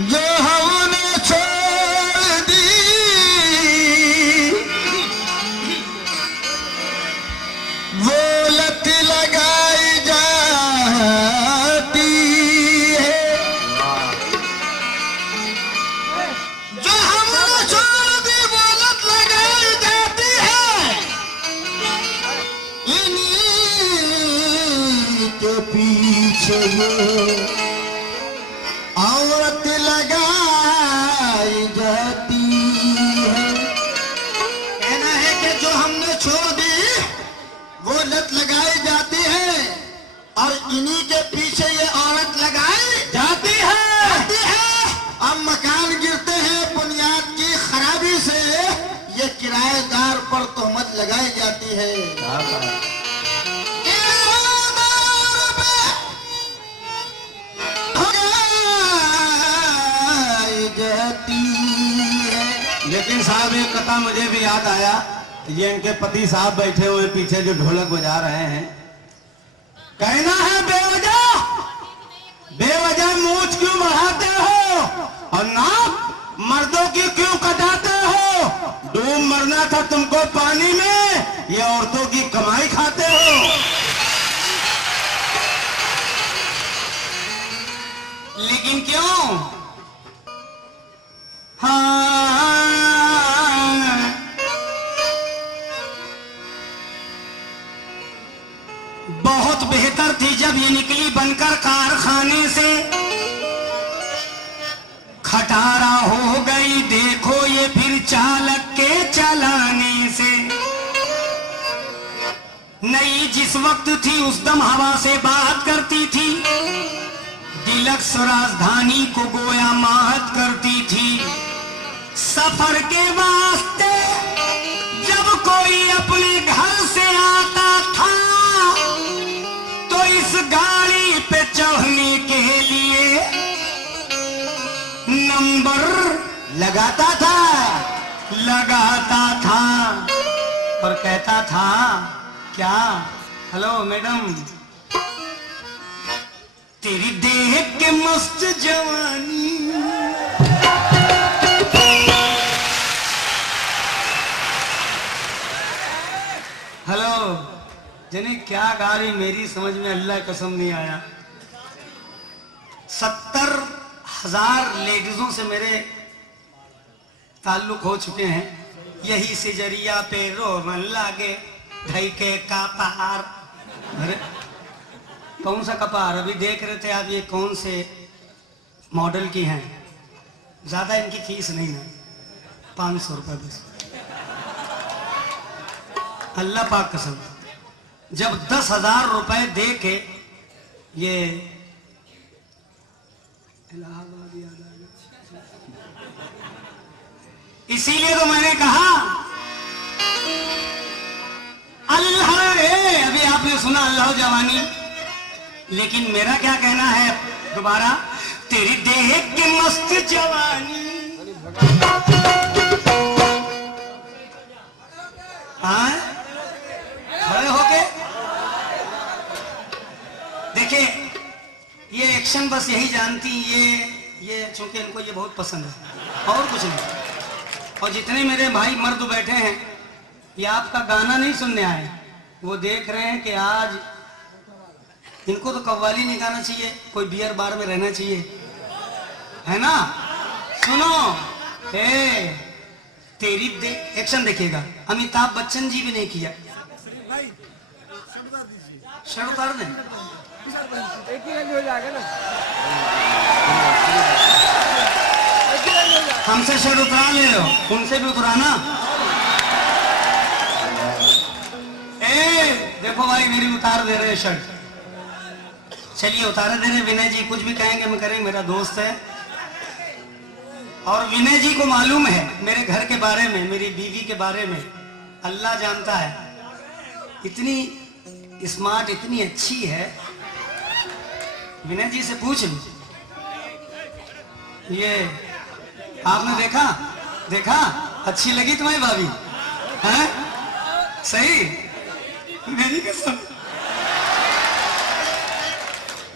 जो हमने छोड़ दी वो लत लगाई जाती है। जो हमने छोड़ दी वो लत लगाई जाती है। इन्हीं के पीछे वो औरत लगाई जाती है। कहना है कि जो हमने छोड़ दी वो लत लगाई जाती है और इन्हीं के पीछे ये औरत लगाई जाती है। अब मकान गिरते हैं बुनियाद की खराबी से, ये किराएदार पर तोहमत लगाई जाती है। लेकिन साहब एक कथा मुझे भी याद आया, ये इनके पति साहब बैठे हुए पीछे जो ढोलक बजा रहे हैं। कहना है बेवजह मूंछ क्यों बढ़ाते हो और नाक मर्दों की क्यों कटाते हो? डूब मरना था तुमको पानी में, ये औरतों की कमाई खाते हो। लेकिन क्यों? हाँ, बहुत बेहतर थी जब ये निकली बनकर कारखाने से। खटारा हो गई देखो ये फिर चालक के चलाने से। नई जिस वक्त थी उस दम हवा से बात करती थी। डिलक्स राजधानी को गोया मात करती थी। सफर के वास्ते जब कोई अपने घर से आता था तो इस गाड़ी पे चढ़ने के लिए नंबर लगाता था और कहता था क्या? हेलो मैडम, तेरी देख के मस्त जवानी। हेलो जने क्या गाड़ी मेरी समझ में अल्लाह कसम नहीं आया। 70,000 लेडीजों से मेरे ताल्लुक हो चुके हैं। यही से जरिया पे रोमन लागे ढैके का पहाड़। अरे कौन सा कपार? अभी देख रहे थे आप ये कौन से मॉडल की हैं। ज्यादा इनकी फीस नहीं है, 500 रुपए बस। अल्लाह पाक कसम, जब 10,000 रुपए दे के ये इसीलिए तो मैंने कहा अल्लाह अभी आपने सुना अल्लाह जवानी। लेकिन मेरा क्या कहना है दोबारा, तेरी देख के मस्त जवानी। हाँ खड़े होके देखिए, ये एक्शन बस यही जानती। ये चूंकि इनको ये बहुत पसंद है और कुछ नहीं। और जितने मेरे भाई मर्द बैठे हैं ये आपका गाना नहीं सुनने आए, वो देख रहे हैं कि आज इनको तो कव्वाली नहीं गाना चाहिए, कोई बियर बार में रहना चाहिए, है ना? सुनो तेरी एक्शन देखिएगा, अमिताभ बच्चन जी भी नहीं किया। शर्ट उतार दें, एक ही हो जाएगा ना। हमसे शर्ट उतरा ले लो, उनसे भी उतराना। देखो भाई मेरी उतार दे रहे शर्ट, चलिए उतारे दे रहे। विनय जी कुछ भी कहेंगे मैं करेंगे, मेरा दोस्त है। और विनय जी को मालूम है मेरे घर के बारे में, मेरी बीवी के बारे में, अल्लाह जानता है। इतनी स्मार्ट, इतनी अच्छी है। विनय जी से पूछ लो, ये आपने देखा अच्छी लगी तुम्हारी भाभी? हैं? सही मेरी कसम।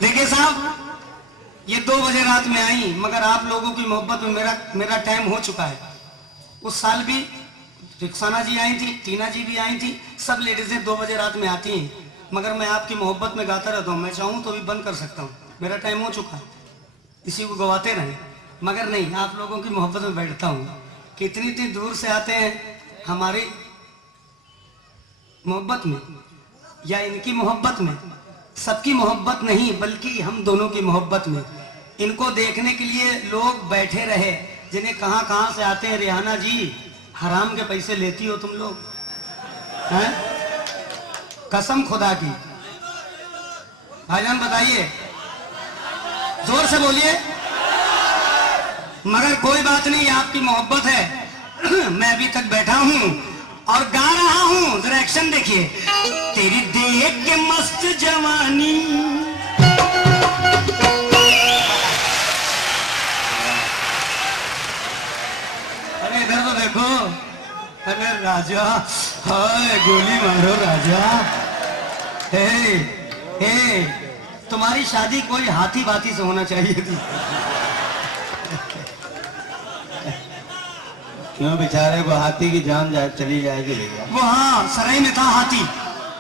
देखिए साहब, ये 2 बजे रात में आई, मगर आप लोगों की मोहब्बत में मेरा टाइम हो चुका है। उस साल भी रिक्साना जी आई थी, टीना जी भी आई थी, सब लेडीजें 2 बजे रात में आती हैं, मगर मैं आपकी मोहब्बत में गाता रहता हूँ। मैं चाहूँ तो भी बंद कर सकता हूँ, मेरा टाइम हो चुका है, इसी को गवाते रहें। मगर नहीं, आप लोगों की मोहब्बत में बैठता हूँ कि इतनी इतनी दूर से आते हैं हमारी मोहब्बत में या इनकी मोहब्बत में, सबकी मोहब्बत नहीं बल्कि हम दोनों की मोहब्बत में। इनको देखने के लिए लोग बैठे रहे, जिन्हें कहाँ कहाँ से आते हैं। रिहाना जी, हराम के पैसे लेती हो तुम लोग हैं? कसम खुदा की। भाईजान बताइए, जोर से बोलिए। मगर कोई बात नहीं, आपकी मोहब्बत है। मैं अभी तक बैठा हूं और गा रहा हूं, जरा एक्शन देखिए। तेरी देख के मस्त जवानी, अरे इधर तो देखो, अरे राजा, हाय गोली मारो राजा। हे, तुम्हारी शादी कोई हाथी बाती से होना चाहिए थी। क्यों बेचारे को हाथी की जान चली जाएगी भैया। वो हाँ, सराय में था हाथी,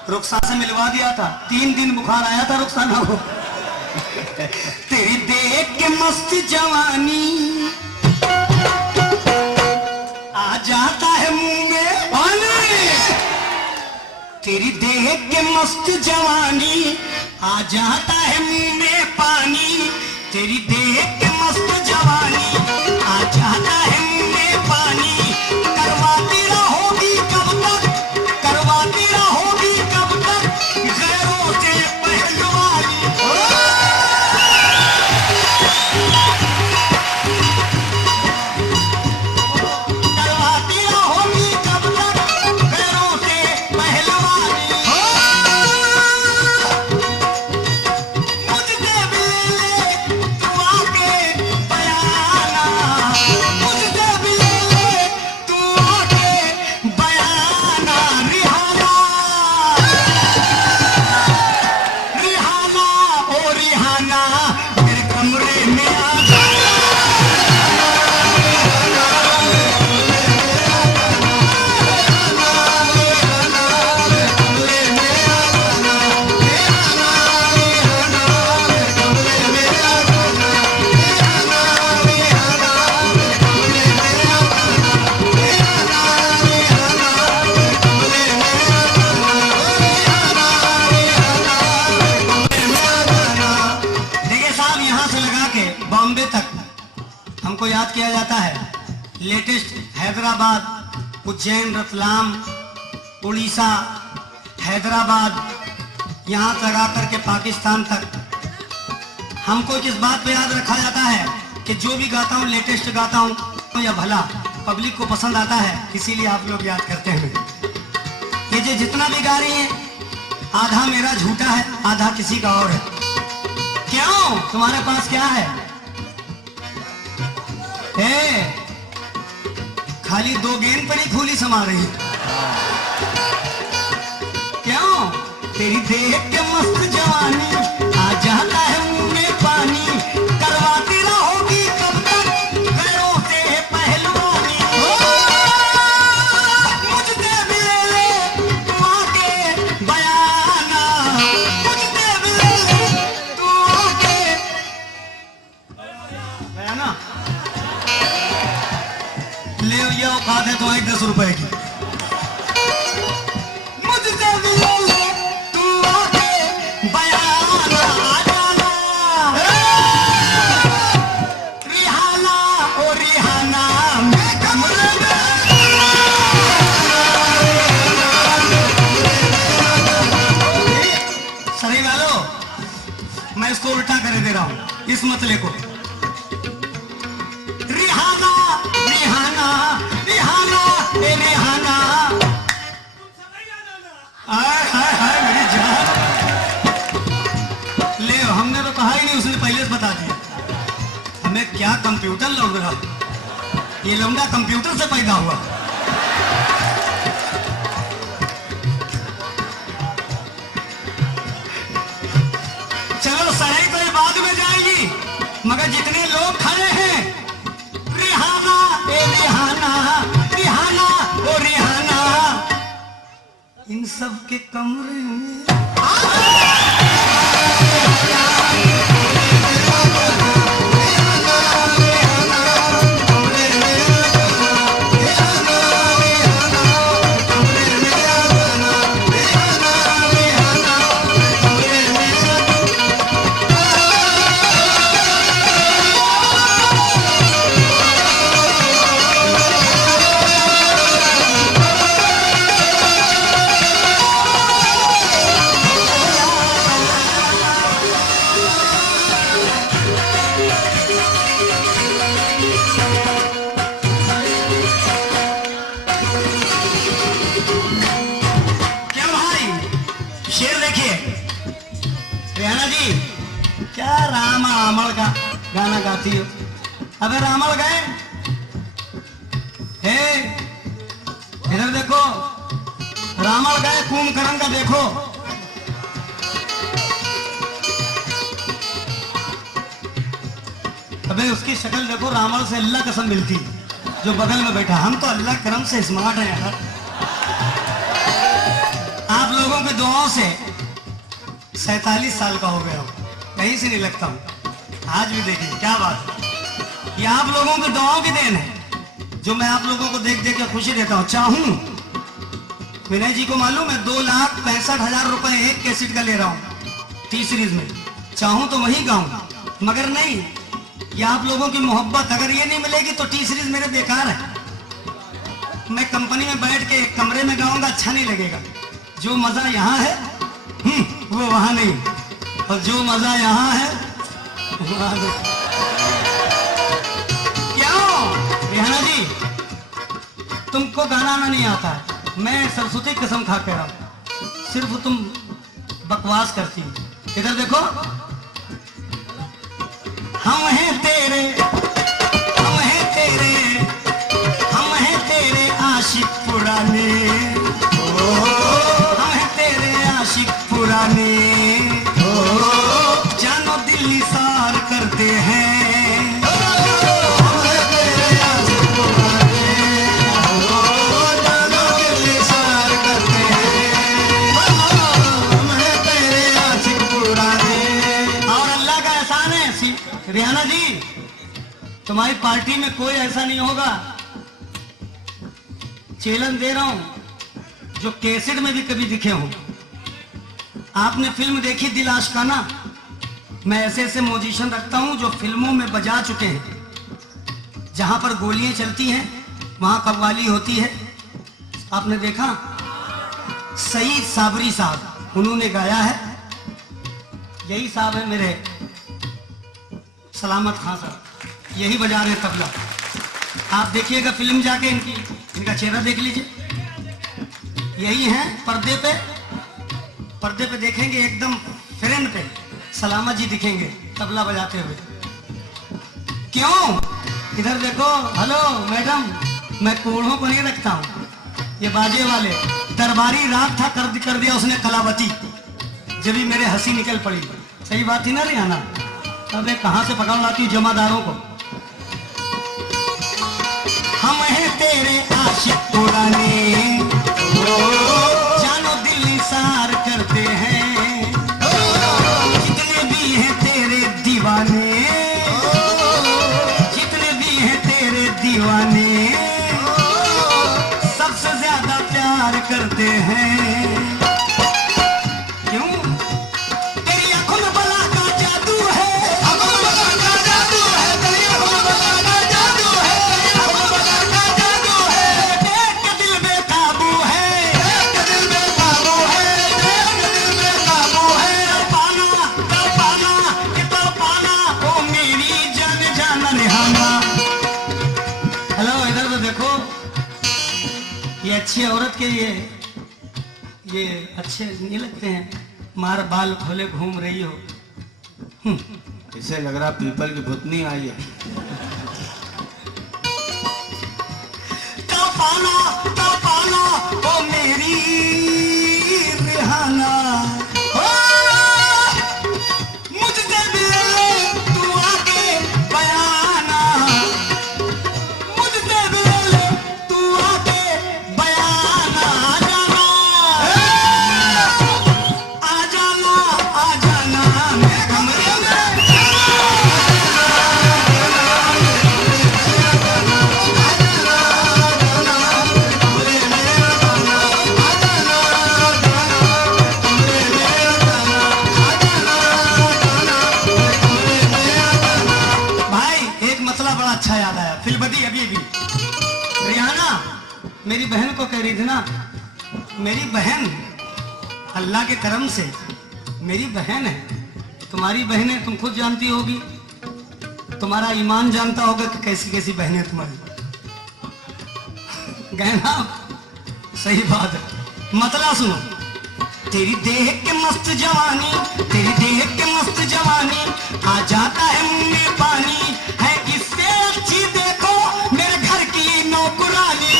रुखसाना से मिलवा दिया था। 3 दिन बुखार आया था रुखसाना को। तेरी देख के मस्त जवानी आ जाता है मुंह में पानी। तेरी देख के मस्त जवानी आ जाता है मुंह में पानी। तेरी देख के मस्त जवानी आ जाता है मुंह में पानी। करवाती रहोगी कब तक, करवाती रहोगी कब तक गैरों से पहलवानी। करवाती रहोगी कब तक गैरों से पहलवानी। मुझसे मिले तू आके बयाना, मुझसे मिले तू आके बयाना। रिहाना, रिहाना, ओ रिहाना, मेरे कमरे में आ जा। देखिए साहब, यहाँ से लगा के बॉम्बे तक हमको याद किया जाता है। लेटेस्ट हैदराबाद, उज्जैन, रतलाम, उड़ीसा, हैदराबाद, यहाँ से लगा करके पाकिस्तान तक हमको किस बात पे याद रखा जाता है कि जो भी गाता हूँ लेटेस्ट गाता हूँ या भला पब्लिक को पसंद आता है, इसीलिए आप लोग याद करते हैं। ये जो जितना भी गा रही है, आधा मेरा झूठा है, आधा किसी का और है। क्यों? तुम्हारे पास क्या है? खाली 2 गेंद पड़ी खूली समा रही। क्यों? तेरी देख के मस्त जवानी आ जाता है मुंह में पानी। करवाती रहोगी कब तक गैरों से पहलवानी। मुझसे मिले तू आके बयाना, मुझसे मिले तू आके बयाना। ले ये औकात है तो 10 रुपए की। मुझसे मिले तू आके बयाना, आ जाना। रिहाना, ओ रिहाना, मैं कमरे में। सही वालों, मैं इसको उल्टा कर दे रहा हूं इस मतले को। रिहाना, रिहाना, रिहाना, ए रिहाना। हाय हाय हाय मेरी जान। ले, हमने तो कहा ही नहीं, उसने पहले से बता दिया। हमें क्या कंप्यूटर लौट रहा, ये लौंडा कंप्यूटर से पैदा हुआ। चलो, सराई तो ये बाद में जाएगी, जितने लोग खड़े हैं, रिहाना ए रिहाना, रिहाना ओ रिहाना, इन सब के कमरे में क्या राम आमल का गाना गाती हो? अबे रामल गए हे, इधर देखो, रामल गए कुंभकर्ण का देखो। अबे उसकी शक्ल देखो, रामल से अल्लाह कसम मिलती, जो बगल में बैठा। हम तो अल्लाह करम से स्मार्ट हैं यार। आप लोगों की दुआओं से 47 साल का हो गया हूं, कहीं से नहीं लगता हूं। आज भी देखिए क्या बात है, ये आप लोगों की दुआओं की देन है, जो मैं आप लोगों को देख देख के खुशी देता हूं। चाहूं, विनय जी को मालूम है 2,65,000 रुपए एक कैसेट का ले रहा हूं टी सीरीज में। चाहूं तो वही गाऊं, मगर नहीं, ये आप लोगों की मोहब्बत अगर ये नहीं मिलेगी तो टी सीरीज मेरे बेकार है। मैं कंपनी में बैठ के एक कमरे में गाऊंगा, अच्छा नहीं लगेगा। जो मजा यहाँ है वो वहां नहीं, और जो मजा यहाँ है वहां नहीं। क्यों रिहाना जी, तुमको गाना ना नहीं आता है? मैं सरस्वती कसम खा के रहा हूं, सिर्फ तुम बकवास करती हो। इधर देखो, हम हैं तेरे, हम हैं तेरे, हम हैं तेरे आशिक पुराने, हम हैं तेरे आशिक पुराने, जानो दिल निसार करते हैं। हम हैं तेरे आशिक पुराने, जानो दिल निसार करते हैं। हम हैं तेरे आशिक पुराने। और अल्लाह का एहसान है रिहाना जी, तुम्हारी पार्टी में कोई ऐसा नहीं होगा, चैलेंज दे रहा हूं, जो कैसेट में भी कभी दिखे हो। आपने फिल्म देखी दिल आशिकाना? मैं ऐसे ऐसे म्यूजिशियन रखता हूं जो फिल्मों में बजा चुके हैं। जहां पर गोलियां चलती हैं वहां कव्वाली होती है। आपने देखा? सईद साबरी साहब, उन्होंने गाया है। यही साहब है मेरे सलामत खान साहब, यही बजा रहे तबला। आप देखिएगा फिल्म जाके, इनका चेहरा देख लीजिए। यही है पर्दे पे देखेंगे, एकदम फ्रेम पे सलामत जी दिखेंगे तबला बजाते हुए। क्यों? इधर देखो, हेलो मैडम, मैं कोढ़ों को नहीं रखता हूं, ये बाजे वाले। दरबारी रात था, कर दिया उसने कलावती, जब भी मेरे हंसी निकल पड़ी। सही बात थी ना रिहाना? अबे कहां से पकड़ लाती हूँ जमादारों को। हम हैं तेरे आशिक पुराने, जानो दिल निसार करते हैं। जितने भी हैं तेरे दीवाने, जितने भी हैं तेरे दीवाने, सबसे ज्यादा प्यार करते हैं। अच्छी औरत के ये अच्छे नहीं लगते हैं, मार बाल खोले घूम रही हो। इसे लग रहा पीपल की भुतनी आई है। पाना ओ मेरी रिहाना, मुझसे भी तू आके बड़ा अच्छा याद आया, फिलबदी अभी अभी रिहाना मेरी बहन को कह रही थी ना, मेरी बहन अल्लाह के करम से मेरी बहन है, तुम्हारी बहन है, तुम खुद जानती होगी, तुम्हारा ईमान जानता होगा कि कैसी कैसी बहनें तुम्हारी। गहना सही बात है, मतलब सुनो, तेरी देह के मस्त जवानी, तेरी देह के मस्त जवानी, आ जाता है मुंह में पानी, है इससे अच्छी देखो मेरे घर की नौकरानी।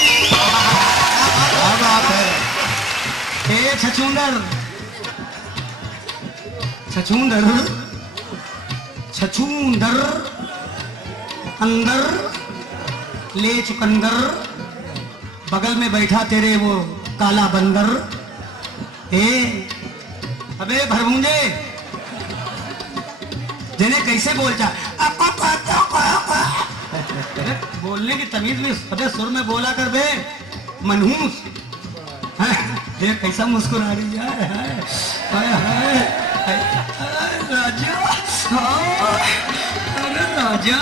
क्या बात है। हे छछूंदर, छछूंदर, छछूंदर, अंदर ले चुकंदर, बगल में बैठा तेरे वो काला बंदर। अबे भरभूंजे, जिन्हें कैसे बोलता, बोलने की तमीज में अबे सुर में बोला कर बे मनहूस। ये कैसा मुस्कुरा रही है, राजा, अरे राजा,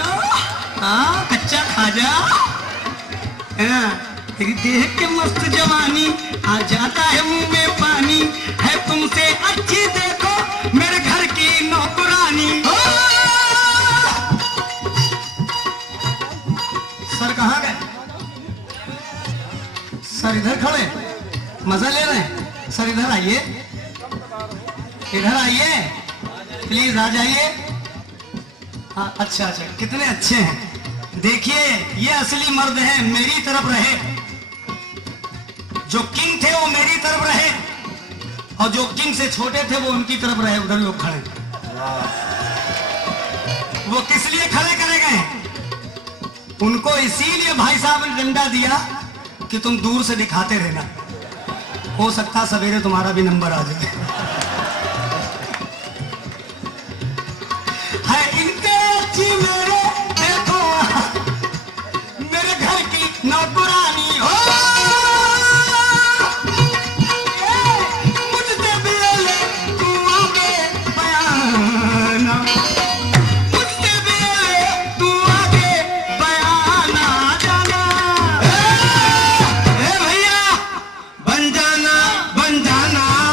हाँ कच्चा खाजा, तेरी देह के मस्त जवानी, आ जाता है मुंह में पानी, है तुमसे अच्छी देखो मेरे घर की नौकरानी। सर कहाँ गए? सर इधर खड़े मजा ले रहे हैं। सर इधर आइए, इधर आइए प्लीज, आ जाइए। हाँ अच्छा अच्छा, कितने अच्छे हैं। देखिए ये असली मर्द हैं, मेरी तरफ रहे, जो किंग थे वो मेरी तरफ रहे, और जो किंग से छोटे थे वो उनकी तरफ रहे। उधर लोग खड़े, वो किस लिए खड़े करे गए? उनको इसीलिए भाई साहब ने डंडा दिया कि तुम दूर से दिखाते रहना, हो सकता सवेरे तुम्हारा भी नंबर आ जाए। है इनके अच्छी मेरे देखो मेरे घर की नौकरानी हो, मुझसे भी ले तू आगे बयाना, मुझसे भी ले तू आगे बयाना जाना। भैया बन जाना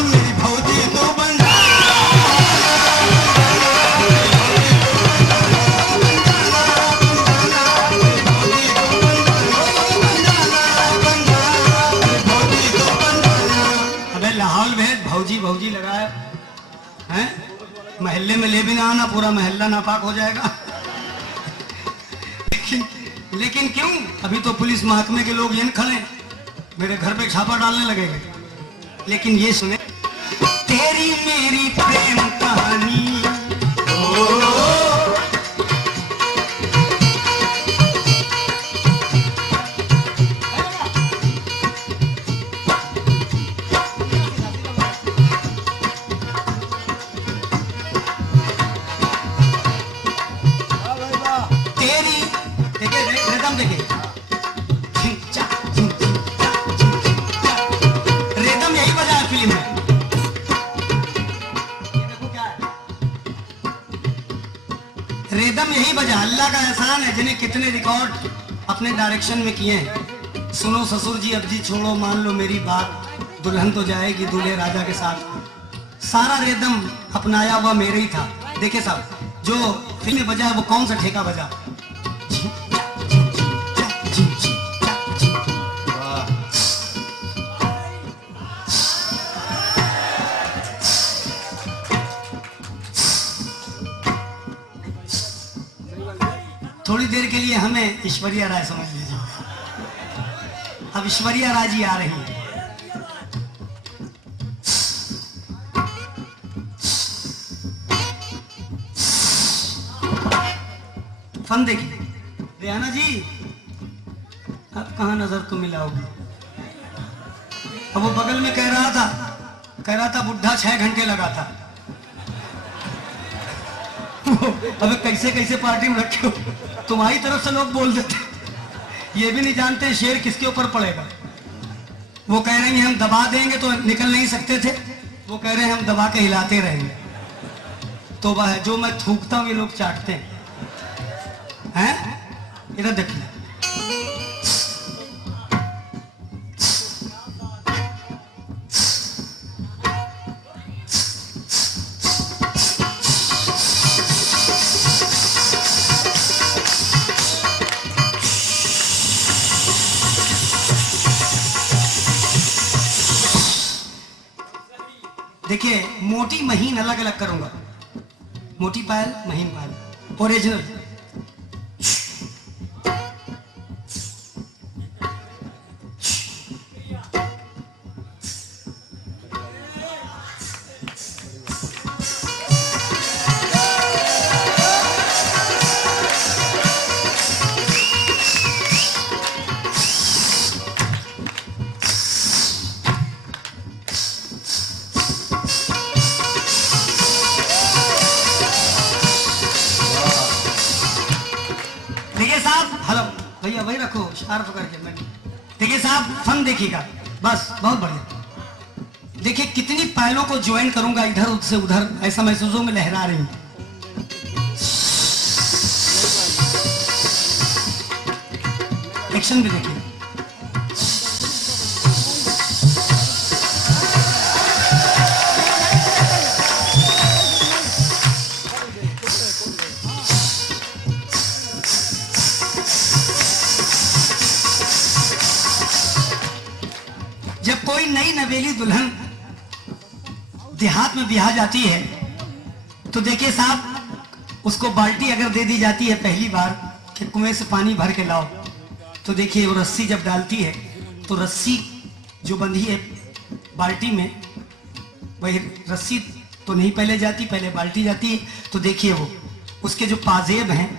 मेरी भौजी तो बन जाना। अबे लाहौल भेद भौजी भौजी लगाया हैं, महल्ले में ले भी ना आना, पूरा महल्ला नापाक हो जाएगा। लेकिन क्यों? अभी तो पुलिस महकमे के लोग यहीं खड़े मेरे घर पे छापा डालने लगेंगे। लेकिन ये सुने, तेरी मेरी प्रेम कहानी, तेरी देखिए रिदम देखिए, रिदम यही बजा है फिल्म में। देखो क्या है, रिदम यही बजा। अल्लाह का एहसान है, जिन्हें कितने रिकॉर्ड अपने डायरेक्शन में किए हैं। सुनो ससुर जी अब जी छोड़ो, मान लो मेरी बात, दुल्हन तो जाएगी दूल्हे राजा के साथ। सारा रिदम अपनाया हुआ मेरे ही था। देखिए साहब, जो फिल्म में बजा है वो कौन सा ठेका बजा? थोड़ी देर के लिए हमें ऐश्वर्या राय समझ लीजिए। अब ऐश्वर्या राय जी आ रही हैं। फन देखिए, रेहाना जी अब कहाँ नजर तुम मिलाओगी? अब वो बगल में कह रहा था बुढ़ा 6 घंटे लगा था। अबे कैसे कैसे पार्टी में रखे हो, तुम्हारी तरफ से लोग बोल देते, ये भी नहीं जानते शेर किसके ऊपर पड़ेगा। वो कह रहे हैं हम दबा देंगे तो निकल नहीं सकते थे, वो कह रहे हैं हम दबा के हिलाते रहेंगे। तो वह जो मैं थूकता हूं ये लोग चाटते हैं। इधर देखिए। देखिए मोटी महीन अलग अलग करूंगा, मोटी पायल महीन पायल ओरिजिनल। देखिए साहब, हेलो भैया वही रखो शार्प करके। मैं देखिए साहब फन देखिएगा, बस बहुत बढ़िया। देखिए कितनी पायलों को ज्वाइन करूंगा इधर से उधर, ऐसा महसूस हो में लहरा रही हूं। एक्शन भी देखिए। जब कोई नई नवेली दुल्हन देहात में ब्याह जाती है तो देखिए साहब उसको बाल्टी अगर दे दी जाती है पहली बार कि कुएं से पानी भर के लाओ, तो देखिए वो रस्सी जब डालती है तो रस्सी जो बंधी है बाल्टी में, वही रस्सी तो नहीं पहले जाती, पहले बाल्टी जाती है। तो देखिए वो उसके जो पाजेब हैं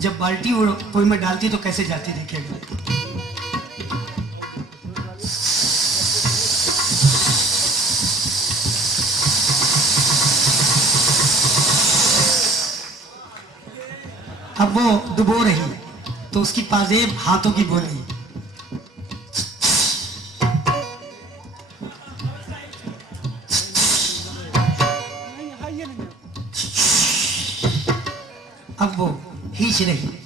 जब बाल्टी वो कुएं में डालती है तो कैसे जाती देखिएगा। अब वो डुबो रही है तो उसकी पाजेब हाथों की बोली। अब वो खींच रही है।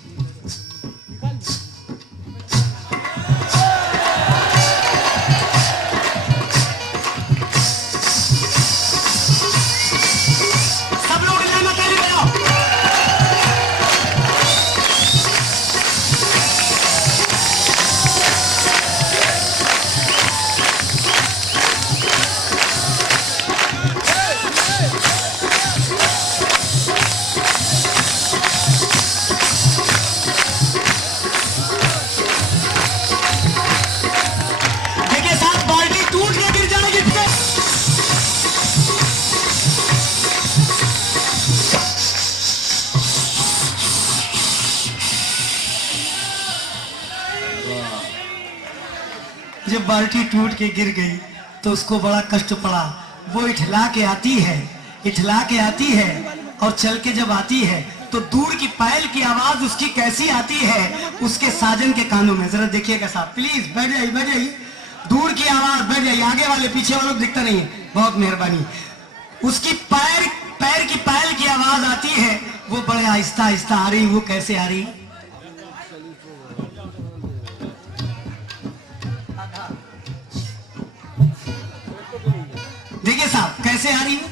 जब बाल्टी टूट के गिर गई तो उसको बड़ा कष्ट पड़ा। वो इठला के आती है और चल के जब आती है तो दूर की पायल की आवाज उसकी कैसी आती है उसके साजन के कानों में। जरा देखिएगा साहब, प्लीज बैठ जाइए। दूर की आवाज, बैठ जाइए। आगे वाले पीछे वालों को दिखता नहीं है, बहुत मेहरबानी। उसकी पैर की पायल की आवाज आती है, वो बड़े आहिस्ता आहिस्ता आ रही। वो कैसे आ रही? देखिए साहब कैसे आ रही है।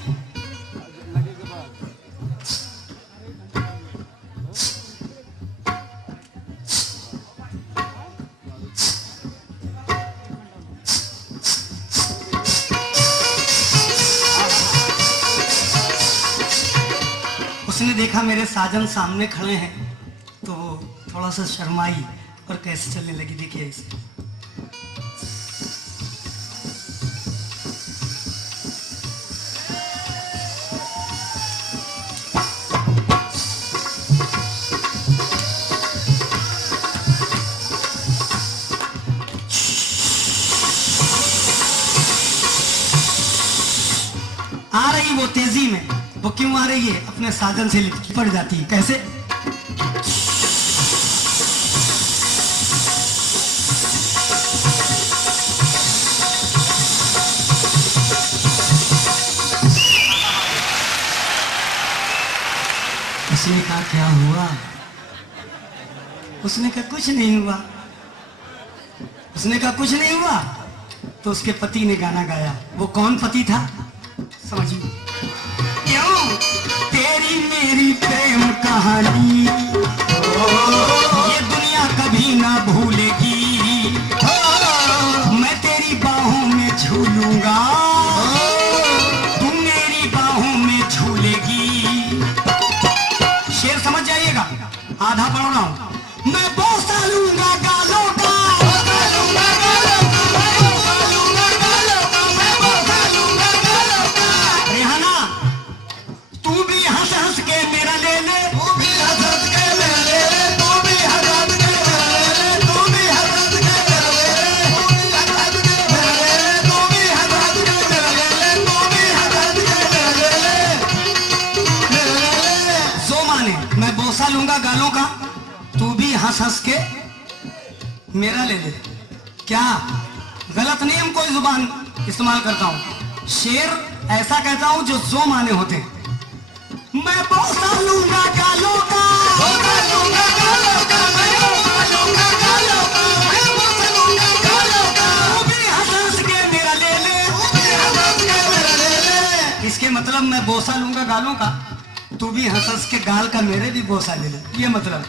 उसने देखा मेरे साजन सामने खड़े हैं तो वो थोड़ा सा शर्माई और कैसे चलने लगी। देखिए इसे। आ रही वो तेजी में। वो क्यों आ रही है? अपने साजन से लिपट जाती है। कैसे? उसने कहा क्या हुआ? उसने कहा कुछ नहीं हुआ। उसने कहा कुछ नहीं हुआ, तो उसके पति ने गाना गाया। वो कौन पति था समझिए। क्यों तेरी मेरी प्रेम कहानी ये दुनिया कभी ना भूलेगी, मैं तेरी बाहों में झूलूंगा, तुम मेरी बाहों में झूलेगी। शेर समझ जाइएगा, आधा पढ़ रहा हूं। मैं बोसा लूंगा गालों का, रेहाना तू भी हंस हंस के मेरा ले ले, तू भी हंस हंस के मेरा ले ले, तू भी हंस हंस के मेरा ले ले, तू भी हंस हंस के मेरा ले ले, तू भी हंस हंस के मेरा ले ले, तू भी हंस हंस के मेरा ले ले, तू भी हंस हंस के मेरा ले ले। सो माने मैं बोसा लूंगा गालों का, तू भी हंस हंस के मेरा ले ले। क्या गलत नहीं, हम कोई जुबान इस्तेमाल करता हूं। शेर ऐसा कहता हूं जो माने होते हैं। मैं बोसा लूंगा गालों का, बोसा लूंगा गालों का, मैं बोसा लूंगा गालों का, मैं बोसा लूंगा गालों का, तू भी हंस हंस के मेरा ले ले, तू भी हंस हंस के मेरा ले ले। इसके मतलब मैं बोसा लूंगा गालों का, तू भी हंस हंस के गाल का मेरे भी बोसा ले ले, ये मतलब।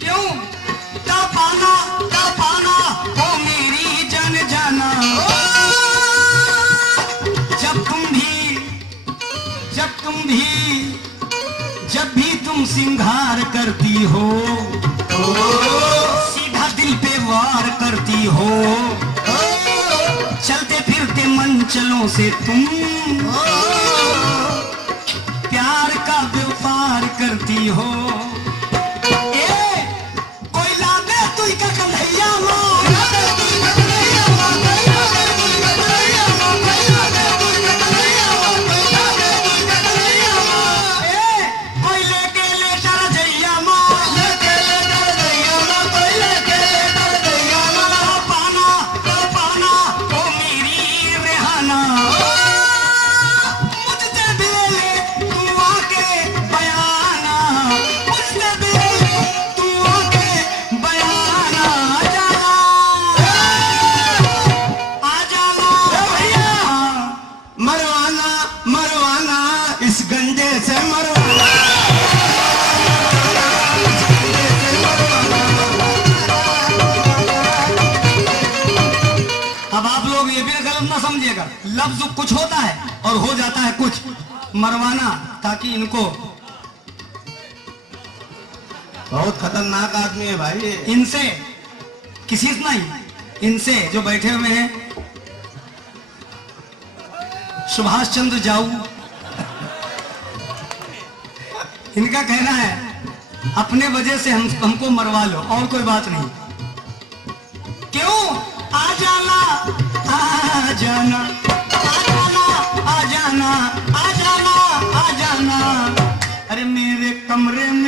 क्यों पाना ओ मेरी जान जाना, जब भी तुम सिंगार करती हो, सीधा दिल पे वार करती हो, चलते फिरते मंचलों से तुम प्यार का व्यापार करती हो। लफ्ज कुछ होता है और हो जाता है कुछ। मरवाना ताकि इनको, बहुत खतरनाक आदमी है भाई। इनसे किसी से नहीं, इनसे जो बैठे हुए हैं सुभाष चंद्र जाऊ, इनका कहना है अपने वजह से हमको मरवा लो और कोई बात नहीं। क्यों आ जाना आ जाना आ जाना आ जाना आ जाना आ जाना, अरे मेरे कमरे में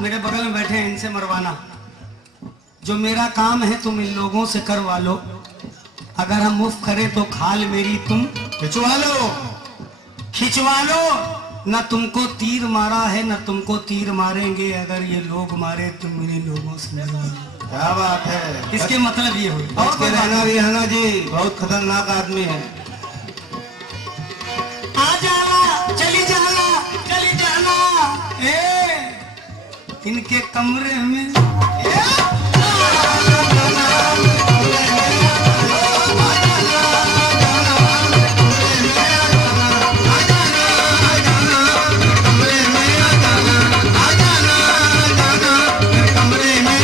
मेरे बगल में बैठे हैं, इनसे मरवाना। जो मेरा काम है तुम इन लोगों से करवा लो, अगर हम मुफ्त करें तो खाल मेरी तुम खिंचवा लो, खिंचवा लो। न तुमको तीर मारा है न तुमको तीर मारेंगे, अगर ये लोग मारे तुम इन्हीं लोगों से मरवा लो। क्या बात है, इसके मतलब ये हुई। और कोई रहना भी है ना जी, बहुत खतरनाक आदमी है। आ जाना चली जाना चली जाना, इनके कमरे में कमरे में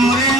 कमरे